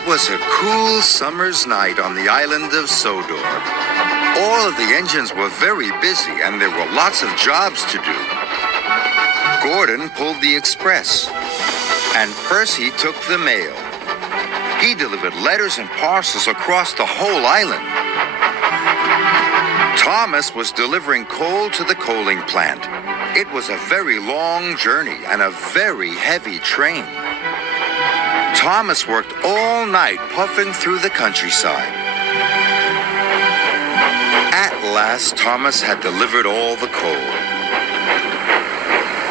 It was a cool summer's night on the island of Sodor. All of the engines were very busy and there were lots of jobs to do. Gordon pulled the express, and Percy took the mail. He delivered letters and parcels across the whole island. Thomas was delivering coal to the coaling plant. It was a very long journey and a very heavy train. Thomas worked all night puffing through the countryside. At last, Thomas had delivered all the coal.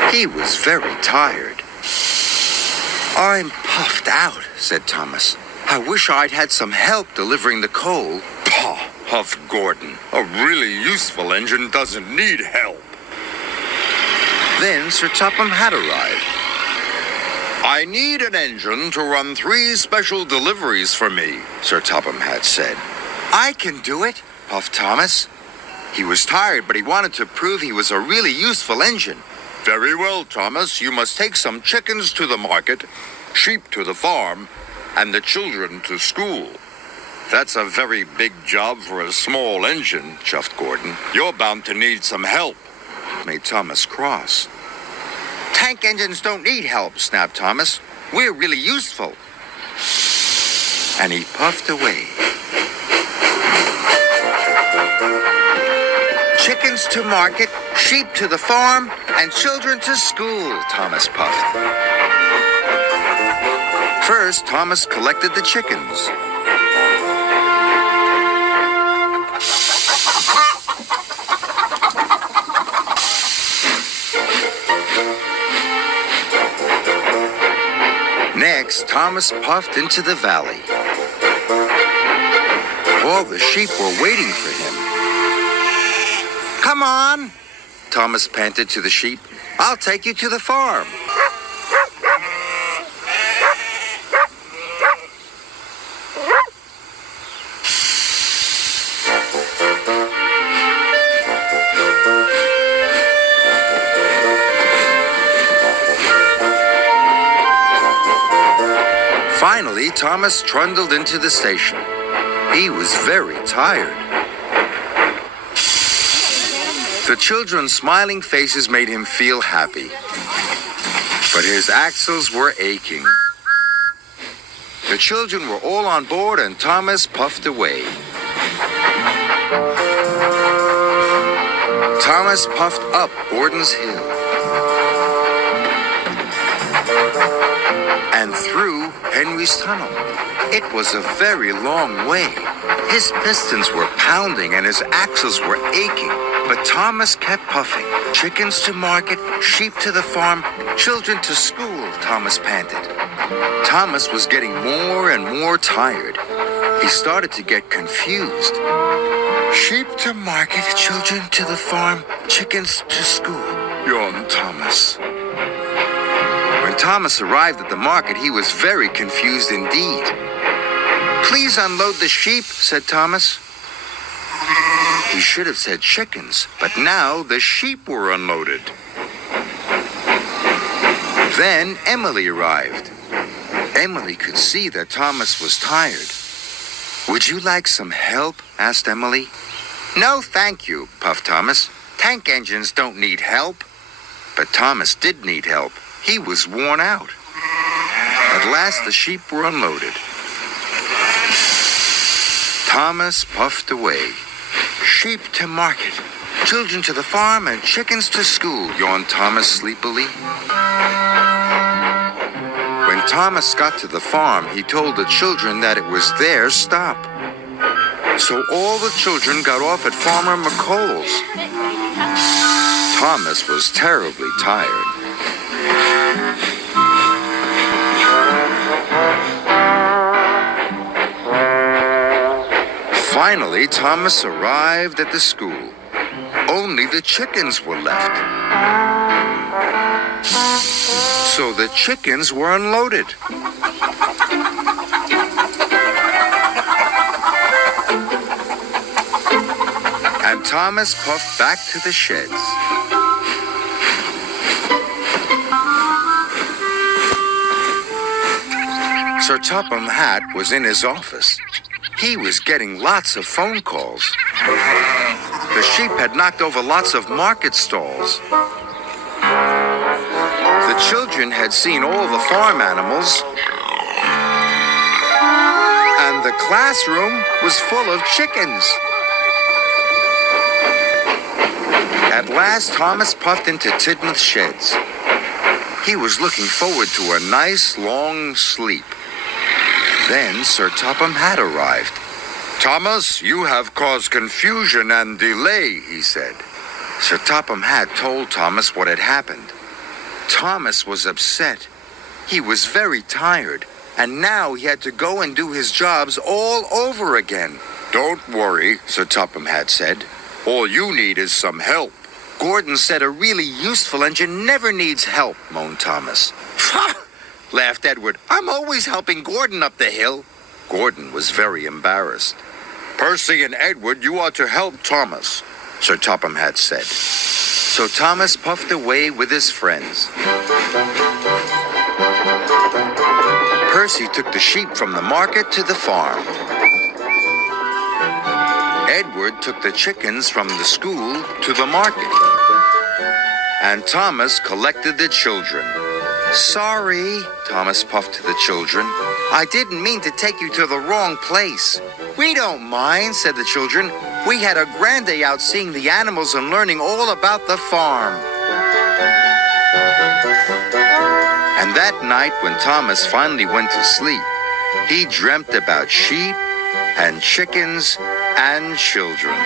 He was very tired. "I'm puffed out," said Thomas. "I wish I'd had some help delivering the coal." "Pah," huffed Gordon. "A really useful engine doesn't need help." Then Sir Topham had arrived. "I need an engine to run 3 special deliveries for me," Sir Topham had said. "I can do it," puffed Thomas. He was tired, but he wanted to prove he was a really useful engine. "Very well, Thomas. You must take some chickens to the market, sheep to the farm, and the children to school." "That's a very big job for a small engine," chuffed Gordon. "You're bound to need some help." It made Thomas cross. "Tank engines don't need help," snapped Thomas. "We're really useful." And he puffed away. "Chickens to market, sheep to the farm, and children to school," Thomas puffed. First, Thomas collected the chickens. Next, Thomas puffed into the valley. All the sheep were waiting for him. "Come on," Thomas panted to the sheep. "I'll take you to the farm." Finally, Thomas trundled into the station. He was very tired. The children's smiling faces made him feel happy. But his axles were aching. The children were all on board and Thomas puffed away. Thomas puffed up Gordon's Hill and through Henry's Tunnel. It was a very long way. His pistons were pounding and his axles were aching, but Thomas kept puffing. "Chickens to market, sheep to the farm, children to school," Thomas panted. Thomas was getting more and more tired. He started to get confused. "Sheep to market, children to the farm, chickens to school," yawned Thomas. When Thomas arrived at the market, he was very confused indeed. "Please unload the sheep," said Thomas. He should have said chickens, but now the sheep were unloaded. Then Emily arrived. Emily could see that Thomas was tired. "Would you like some help?" asked Emily. "No, thank you," puffed Thomas. "Tank engines don't need help." But Thomas did need help. He was worn out. At last the sheep were unloaded. Thomas puffed away. "Sheep to market, children to the farm, and chickens to school," yawned Thomas sleepily. When Thomas got to the farm, he told the children that it was their stop. So all the children got off at Farmer McColl's. Thomas was terribly tired. Finally, Thomas arrived at the school. Only the chickens were left. So the chickens were unloaded. And Thomas puffed back to the sheds. Sir Topham Hatt was in his office. He was getting lots of phone calls. The sheep had knocked over lots of market stalls. The children had seen all the farm animals, and the classroom was full of chickens. At last, Thomas puffed into Tidmouth's sheds. He was looking forward to a nice long sleep. Then Sir Topham Hatt arrived. Thomas, you have caused confusion and delay, he said. Sir Topham Hatt told Thomas what had happened. Thomas was upset. He was very tired, and now he had to go and do his jobs all over again. Don't worry, Sir Topham Hatt said. All you need is some help. Gordon said a really useful engine never needs help, moaned Thomas. "Ha!" laughed Edward. "I'm always helping Gordon up the hill." Gordon was very embarrassed. Percy and Edward, you are to help Thomas, Sir Topham Hatt said. So Thomas puffed away with his friends. Percy took the sheep from the market to the farm. Edward took the chickens from the school to the market. And Thomas collected the children. "Sorry," Thomas puffed to the children. "I didn't mean to take you to the wrong place." "We don't mind," said the children. "We had a grand day out seeing the animals and learning all about the farm." And that night, when Thomas finally went to sleep, he dreamt about sheep and chickens and children.